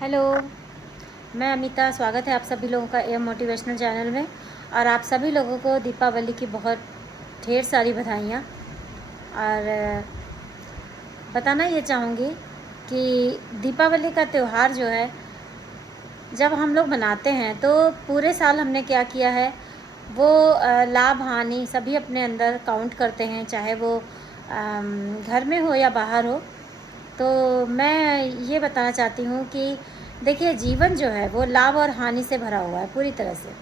Hello, मैं अमिता। स्वागत है आप सभी लोगों का एम मोटिवेशनल चैनल में। और आप सभी लोगों को दीपावली की बहुत ढेर सारी बधाइयाँ। और बताना ये चाहूँगी कि दीपावली का त्यौहार जो है जब हम लोग मनाते हैं तो पूरे साल हमने क्या किया है वो लाभ हानि सभी अपने अंदर काउंट करते हैं, चाहे वो घर में हो या बाहर हो। तो मैं ये बताना चाहती हूँ कि देखिए, जीवन जो है वो लाभ और हानि से भरा हुआ है पूरी तरह से।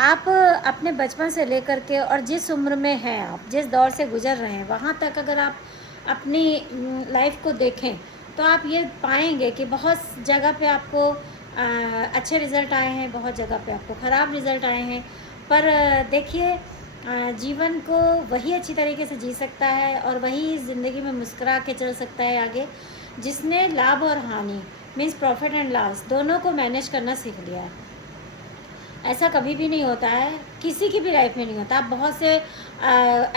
आप अपने बचपन से लेकर के और जिस उम्र में हैं, आप जिस दौर से गुजर रहे हैं, वहाँ तक अगर आप अपनी लाइफ को देखें तो आप ये पाएंगे कि बहुत जगह पे आपको अच्छे रिज़ल्ट आए हैं, बहुत जगह पे आपको ख़राब रिज़ल्ट आए हैं। पर देखिए, जीवन को वही अच्छी तरीके से जी सकता है और वही ज़िंदगी में मुस्कुरा के चल सकता है आगे, जिसने लाभ और हानि मीन्स प्रॉफिट एंड लॉस दोनों को मैनेज करना सीख लिया है। ऐसा कभी भी नहीं होता है, किसी की भी लाइफ में नहीं होता। आप बहुत से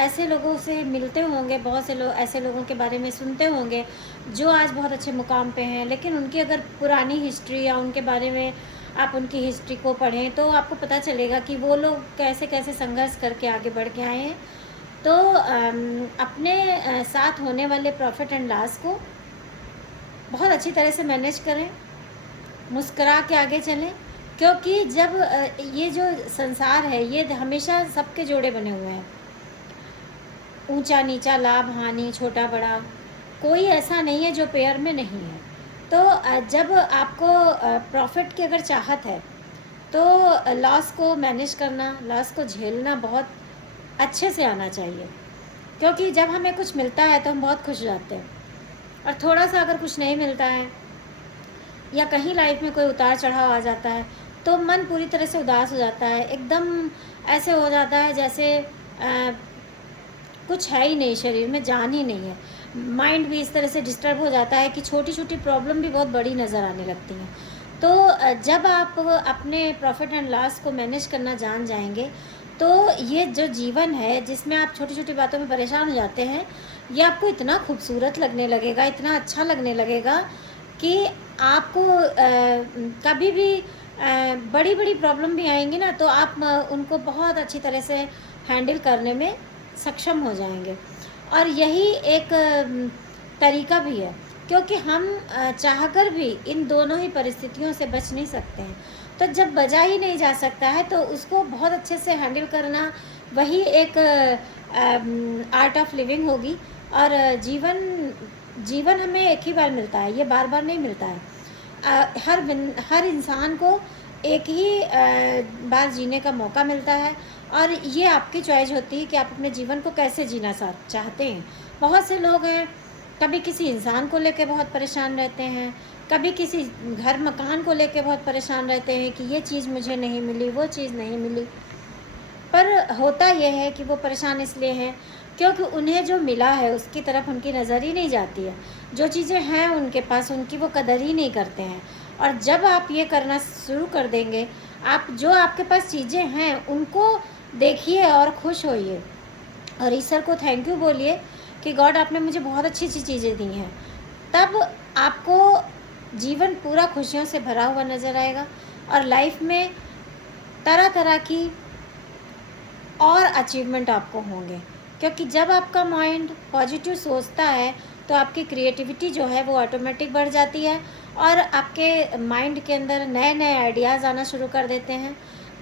ऐसे लोगों से मिलते होंगे, बहुत से लोग ऐसे लोगों के बारे में सुनते होंगे जो आज बहुत अच्छे मुकाम पे हैं, लेकिन उनकी अगर पुरानी हिस्ट्री या उनके बारे में आप उनकी हिस्ट्री को पढ़ें तो आपको पता चलेगा कि वो लोग कैसे कैसे संघर्ष करके आगे बढ़ के आए हैं। तो अपने साथ होने वाले प्रॉफिट एंड लॉस को बहुत अच्छी तरह से मैनेज करें, मुस्करा के आगे चलें, क्योंकि जब ये जो संसार है ये हमेशा सबके जोड़े बने हुए हैं। ऊंचा नीचा, लाभ हानि, छोटा बड़ा, कोई ऐसा नहीं है जो पेयर में नहीं है। तो जब आपको प्रॉफिट की अगर चाहत है तो लॉस को मैनेज करना, लॉस को झेलना बहुत अच्छे से आना चाहिए। क्योंकि जब हमें कुछ मिलता है तो हम बहुत खुश हो जाते हैं, और थोड़ा सा अगर कुछ नहीं मिलता है या कहीं लाइफ में कोई उतार चढ़ाव आ जाता है तो मन पूरी तरह से उदास हो जाता है। एकदम ऐसे हो जाता है जैसे कुछ है ही नहीं, शरीर में जान ही नहीं है। माइंड भी इस तरह से डिस्टर्ब हो जाता है कि छोटी छोटी प्रॉब्लम भी बहुत बड़ी नज़र आने लगती हैं। तो जब आप अपने प्रॉफिट एंड लॉस को मैनेज करना जान जाएंगे तो ये जो जीवन है जिसमें आप छोटी छोटी बातों में परेशान हो जाते हैं, ये आपको इतना खूबसूरत लगने लगेगा, इतना अच्छा लगने लगेगा कि आपको कभी भी बड़ी बड़ी प्रॉब्लम भी आएंगी ना तो आप उनको बहुत अच्छी तरह से हैंडल करने में सक्षम हो जाएंगे। और यही एक तरीका भी है, क्योंकि हम चाहकर भी इन दोनों ही परिस्थितियों से बच नहीं सकते हैं। तो जब बचा ही नहीं जा सकता है तो उसको बहुत अच्छे से हैंडल करना वही एक आर्ट ऑफ लिविंग होगी। और जीवन हमें एक ही बार मिलता है, ये बार बार नहीं मिलता है। हर इंसान को एक ही बार जीने का मौका मिलता है, और ये आपकी चॉइस होती है कि आप अपने जीवन को कैसे जीना चाहते हैं। बहुत से लोग हैं, कभी किसी इंसान को लेकर बहुत परेशान रहते हैं, कभी किसी घर मकान को लेकर बहुत परेशान रहते हैं कि ये चीज़ मुझे नहीं मिली, वो चीज़ नहीं मिली। पर होता यह है कि वो परेशान इसलिए हैं क्योंकि उन्हें जो मिला है उसकी तरफ उनकी नज़र ही नहीं जाती है। जो चीज़ें हैं उनके पास उनकी वो कदर ही नहीं करते हैं। और जब आप ये करना शुरू कर देंगे, आप जो आपके पास चीज़ें हैं उनको देखिए और खुश होइए और ईश्वर को थैंक यू बोलिए कि गॉड आपने मुझे बहुत अच्छी अच्छी चीज़ें दी हैं। तब आपको जीवन पूरा खुशियों से भरा हुआ नज़र आएगा और लाइफ में तरह तरह की और अचीवमेंट आपको होंगे। क्योंकि जब आपका माइंड पॉजिटिव सोचता है तो आपकी क्रिएटिविटी जो है वो ऑटोमेटिक बढ़ जाती है और आपके माइंड के अंदर नए नए आइडियाज़ आना शुरू कर देते हैं,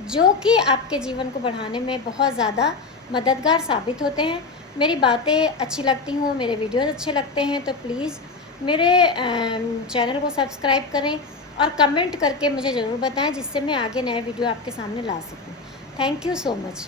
जो कि आपके जीवन को बढ़ाने में बहुत ज़्यादा मददगार साबित होते हैं। मेरी बातें अच्छी लगती हों, मेरे वीडियोज़ अच्छे लगते हैं तो प्लीज़ मेरे चैनल को सब्सक्राइब करें और कमेंट करके मुझे ज़रूर बताएं, जिससे मैं आगे नए वीडियो आपके सामने ला सकूं। Thank you so much.